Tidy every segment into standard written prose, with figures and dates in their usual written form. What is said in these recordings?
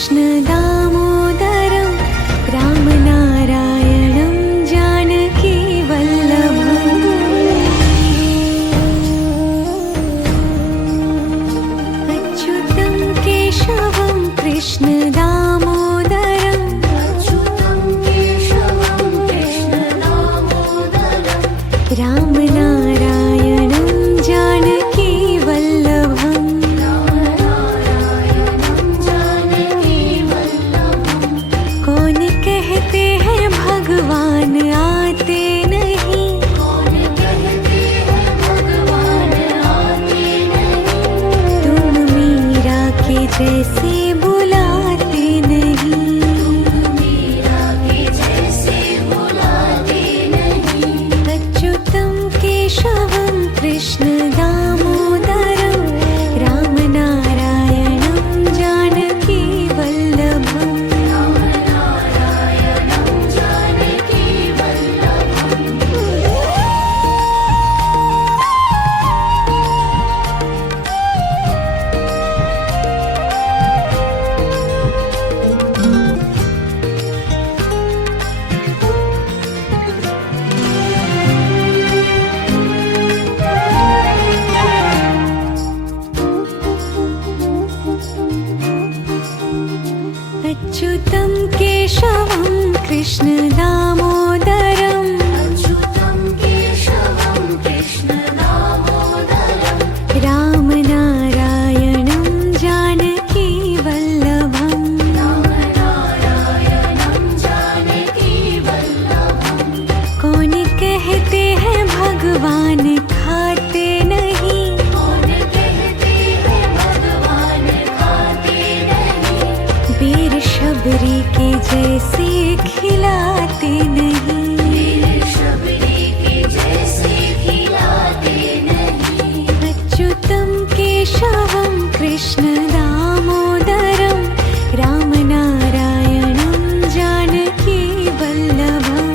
कृष्ण दामोदरं रामनारायणं जानकी वल्लभम् अच्युतं केशवं कृष्ण दामोदरं रामनारायणं जानकी वल्लभम् कौन कहते हैं भगवान आते नहीं, तुम मीरा के जैसे बुलाते नहीं, अच्युतं केशवं कृष्ण दामोदरं रामनारायणं जानकी वल्लभम् अच्युतं केशवं कृष्ण दामोदरं रामनारायणं जानकी वल्लभम् कौन कहते हैं भगवान खाते नहीं, वीर शबरी के जैसे खिलाते नहीं, अच्युतं केशवं कृष्ण दामोदरं रामनारायणं जानकी वल्लभम्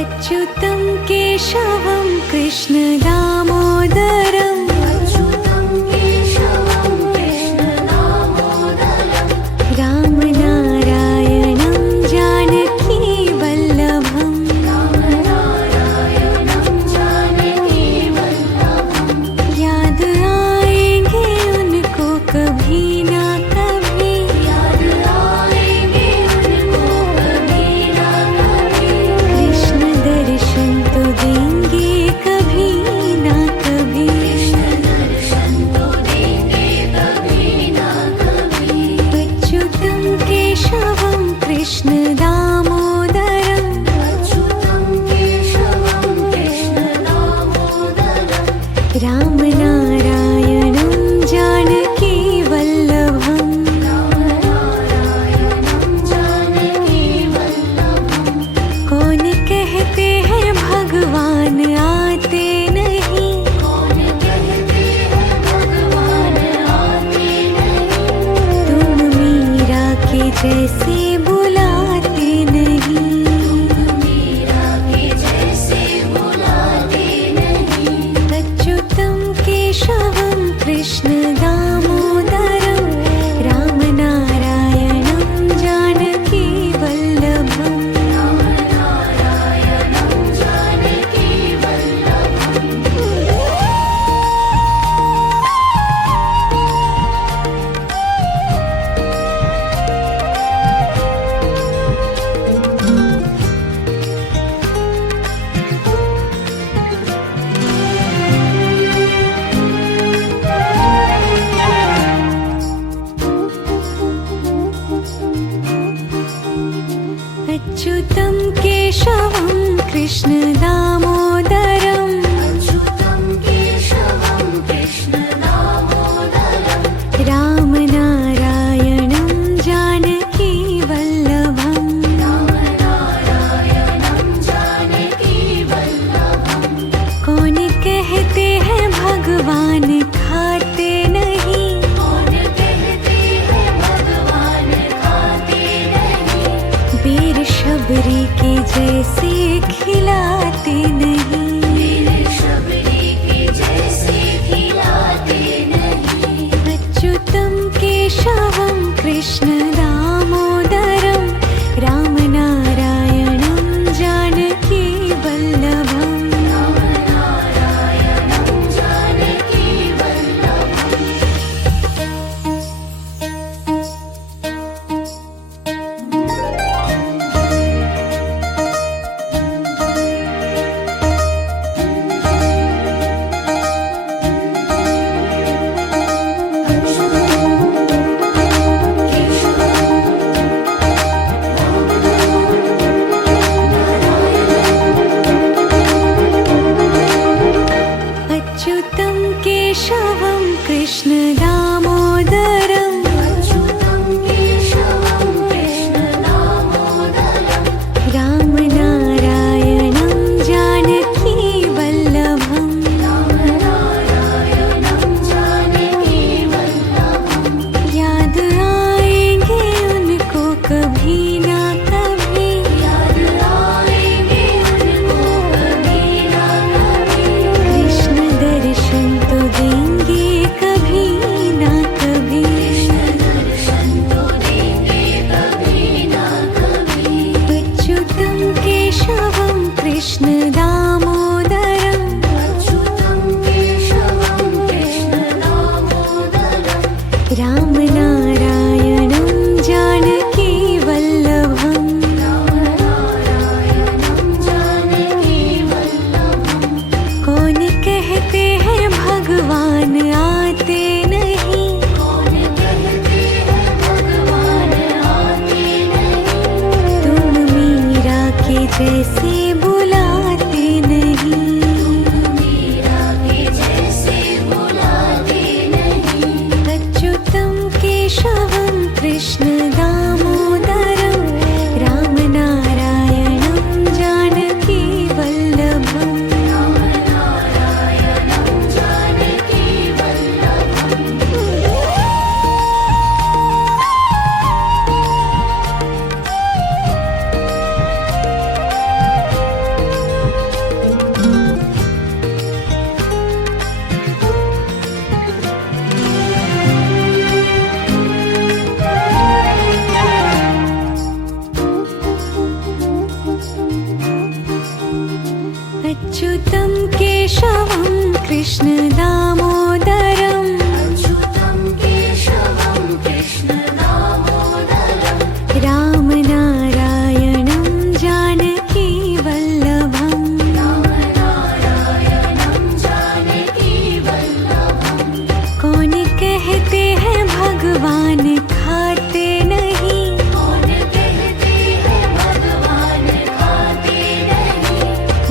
अच्युतं केशवं कृष्ण दामोदरं रामनारायणं जानकी वल्लभम् याद आएंगे उनको कभी ना कभी, कृष्ण दर्शन तो देंगे कभी ना कभी, अच्युतं केशवं कृष्ण दामोदरं रामनारायणं जानकी वल्लभम् कौन कहते हैं भगवान आते नहीं, तुम मीरा के जैसे बुलाते नहीं, अच्युतं केशवं कृष्ण दामोदरं रामनारायणं जानकी वल्लभम् अच्युतं केशवं कृष्ण दामोदरं रामनारायणं शबरी के जैसे खिलाते नहीं, मेरे शबरी के जैसे खिलाते नहीं। अच्युतं केशवं कृष्ण दामोदरं रामनारायणं जानकी वल्लभम्। रामनारायणं जानकी वल्लभम्। अच्युतं केशवं कृष्ण दामोदरं अच्युतं केशवं कृष्ण दामोदरं रामनारायणं जानकी वल्लभम्। रामनारायणं जानकी वल्लभम्। याद आएंगे उनको कभी ना कभी, याद आएंगे उनको कभी ना कभी। कृष्ण दर्शन तो देंगे कभी ना कभी। कृष्ण दर्शन तो देंगे कभी ना कभी। अच्युतं केशवं कृष्ण दामोदरं अच्युतं केशवं कृष्ण दामोदरं रामनारायणं जानकी वल्लभम्। रामनारायणं जानकी वल्लभम्। कौन कहते हैं भगवान आते नहीं, कौन कहते हैं भगवान आते नहीं। तुम मीरा के जैसे बुलाते नहीं, मीरा के जैसे बुलाते नहीं। अच्युतं केशवं कृष्ण दामोदरं रामनारायणं जानकी वल्लभम्। रामनारायणं जानकी वल्लभम्। अच्युतं केशवं कृष्ण दामोदरं अच्युतं केशवं कृष्ण दामोदरं रामनारायणं जानकी वल्लभम्। रामनारायणं जानकी वल्लभम्। कौन कहते हैं भगवान खाते नहीं, कौन कहते हैं भगवान खाते नहीं।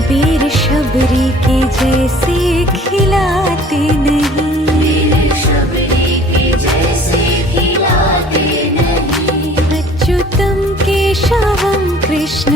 वीर शबरी के जैसे खिलाते नहीं, मेरे शबरी के जैसे खिलाते नहीं। अच्युतं केशवं कृष्ण